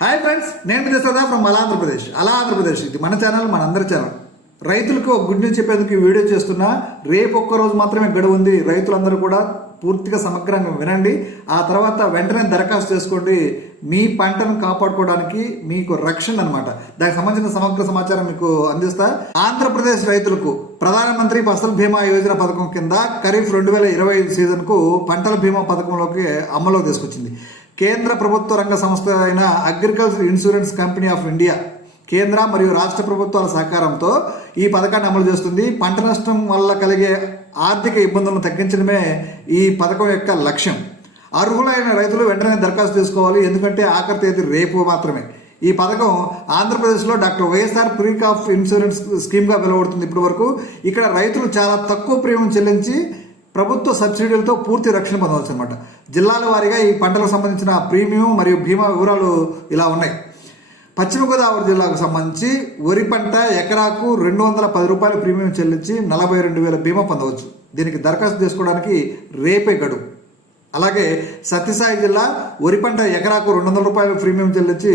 Hi friends నేను మీ Dasharatha from అలా ఆంధ్రప్రదేశ్ అలా ఆంధ్రప్రదేశ్ ఇది మన ఛానల్ మన అందరి ఛానల్ రైతులకు గుడ్ న్యూస్ చెప్పేందుకు ఈ వీడియో చేస్తున్నా. రేపు ఒక్క రోజు మాత్రమే గడువు ఉంది. రైతులందరూ కూడా పూర్తిగా సమగ్రంగా వినండి. ఆ తర్వాత వెంటనే దరఖాస్తు చేసుకోండి. మీ పంటను కాపాడుకోవడానికి మీకు రక్షణ అన్నమాట. దానికి సంబంధించిన సమగ్ర సమాచారం మీకు అందిస్తా. ఆంధ్రప్రదేశ్ రైతులకు ప్రధానమంత్రి ఫసల్ బీమా యోజన పథకం కింద ఖరీఫ్ రెండు వేల ఇరవై ఐదు సీజన్కు పంటల బీమా పథకంలోకి అమలులోకి తీసుకొచ్చింది. కేంద్ర ప్రభుత్వ రంగ సంస్థ అయిన agriculture insurance company of India కేంద్ర మరియు రాష్ట్ర ప్రభుత్వాల సహకారంతో ఈ పథకాన్ని అమలు చేస్తుంది. పంట నష్టం వల్ల కలిగే ఆర్థిక ఇబ్బందులను తగ్గించడమే ఈ పథకం యొక్క లక్ష్యం. అర్హులైన రైతులు వెంటనే దరఖాస్తు చేసుకోవాలి. ఎందుకంటే ఆఖరి తేదీ రేపు మాత్రమే. ఈ పథకం ఆంధ్రప్రదేశ్లో doctor YSR free crop insurance స్కీమ్గా వెలువడుతుంది ఇప్పటి వరకు ఇక్కడ రైతులు చాలా తక్కువ ప్రీమియం చెల్లించి ప్రభుత్వ సబ్సిడీలతో పూర్తి రక్షణ పొందవచ్చు అనమాట జిల్లాల వారీగా ఈ పంటలకు సంబంధించిన ప్రీమియం మరియు బీమా వివరాలు ఇలా ఉన్నాయి. పశ్చిమ గోదావరి జిల్లాకు సంబంధించి వరి పంట ఎకరాకు రెండు వందల పది రూపాయలు ప్రీమియం చెల్లించి నలభై రెండు వేల బీమా పొందవచ్చు. దీనికి దరఖాస్తు చేసుకోవడానికి రేపే గడువు. అలాగే సత్యసాయి జిల్లా వరి పంట ఎకరాకు రెండు వందల రూపాయలు ప్రీమియం చెల్లించి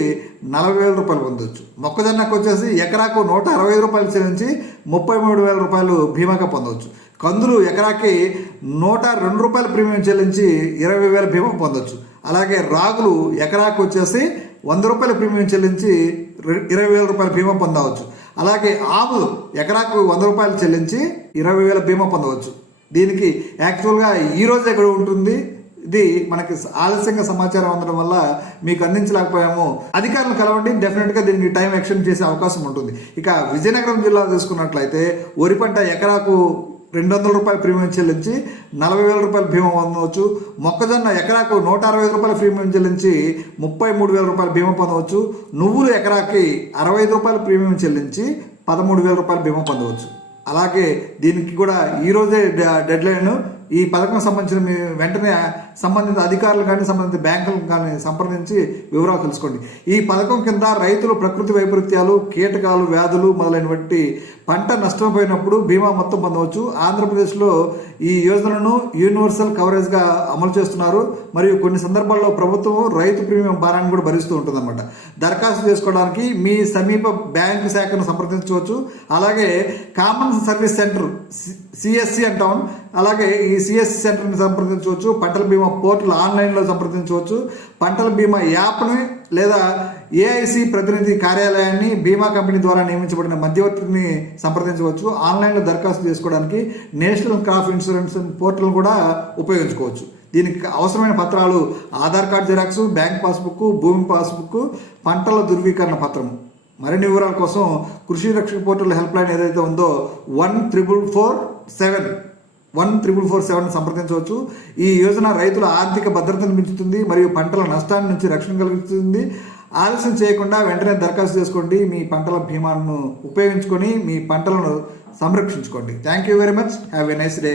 నలభై వేల రూపాయలు పొందవచ్చు. మొక్కజొన్నకు వచ్చేసి ఎకరాకు నూట అరవై రూపాయలు చెల్లించి ముప్పై మూడు వేల రూపాయలు బీమాగా పొందవచ్చు. కందులు ఎకరాకి నూట రెండు రూపాయల ప్రీమియం చెల్లించి ఇరవై వేల బీమా పొందవచ్చు అలాగే రాగులు ఎకరాకు వచ్చేసి వంద రూపాయల ప్రీమియం చెల్లించి రె- ఇరవై వేల రూపాయల బీమా పొందవచ్చు. అలాగే ఆవులు ఎకరాకు వంద రూపాయలు చెల్లించి ఇరవై వేల బీమా పొందవచ్చు. దీనికి యాక్చువల్గా ఈ రోజే ఉంటుంది. ఇది మనకి ఆలస్యంగా సమాచారం అందడం వల్ల మీకు అందించలేకపోయాము. అధికారులు కలవండి. డెఫినెట్గా దీనికి టైం ఎక్స్టెండ్ చేసే అవకాశం ఉంటుంది. ఇక విజయనగరం జిల్లా తీసుకున్నట్లయితే వరి పంట ఎకరాకు రెండు వందల రూపాయల ప్రీమియం చెల్లించి నలభై వేల రూపాయల బీమా పొందవచ్చు. మొక్కజొన్న ఎకరాకు నూట అరవై ఐదు రూపాయల ప్రీమియం చెల్లించి ముప్పై మూడు వేల రూపాయల బీమా పొందవచ్చు. నువ్వులు ఎకరాకి అరవై ఐదు రూపాయల ప్రీమియం చెల్లించి పదమూడు వేల రూపాయల బీమా పొందవచ్చు. అలాగే దీనికి కూడా ఈరోజే డెడ్ లైన్ ఈ పథకం సంబంధించిన మీ వెంటనే సంబంధిత అధికారులు కానీ సంబంధిత బ్యాంకులు కానీ సంప్రదించి వివరాలు తెలుసుకోండి ఈ పథకం కింద రైతులు ప్రకృతి వైపరీత్యాలు కీటకాలు వ్యాధులు మొదలైనటువంటి పంట నష్టపోయినప్పుడు బీమా మొత్తం పొందవచ్చు ఆంధ్రప్రదేశ్లో ఈ యోజనను యూనివర్సల్ కవరేజ్గా అమలు చేస్తున్నారు మరియు కొన్ని సందర్భాల్లో ప్రభుత్వం రైతు ప్రీమియం భారాన్ని కూడా భరిస్తూ ఉంటుందన్నమాట దరఖాస్తు చేసుకోవడానికి మీ సమీప బ్యాంకు శాఖను సంప్రదించవచ్చు అలాగే కామన్ సర్వీస్ సెంటర్ సిఎస్సి అంటాం అలాగే ఈ సిఎస్ సెంటర్ని సంప్రదించవచ్చు పంటల బీమా పోర్టల్ ఆన్లైన్లో సంప్రదించవచ్చు. పంటల బీమా యాప్ని లేదా ఏఐసి ప్రతినిధి కార్యాలయాన్ని బీమా కంపెనీ ద్వారా నియమించబడిన మధ్యవర్తిని సంప్రదించవచ్చు. ఆన్లైన్లో దరఖాస్తు చేసుకోవడానికి నేషనల్ క్రాప్ ఇన్సూరెన్స్ పోర్టల్ కూడా ఉపయోగించుకోవచ్చు. దీనికి అవసరమైన పత్రాలు Aadhaar card xerox bank passbook భూమి పాస్బుక్ పంటల ధృవీకరణ పత్రం. మరిన్ని వివరాల కోసం కృషి రక్షక పోర్టల్ హెల్ప్ లైన్ ఏదైతే ఉందో one triple four seven one triple four seven సంప్రదించవచ్చు. ఈ యోజన రైతుల ఆర్థిక భద్రతను పెంచుతుంది మరియు పంటల నష్టాన్ని నుంచి రక్షణ కలుగుతుంది ఆలస్యం చేయకుండా వెంటనే దరఖాస్తు చేసుకోండి. మీ పంటల బీమాను ఉపయోగించుకొని మీ పంటలను సంరక్షించుకోండి. Thank you very much have a nice day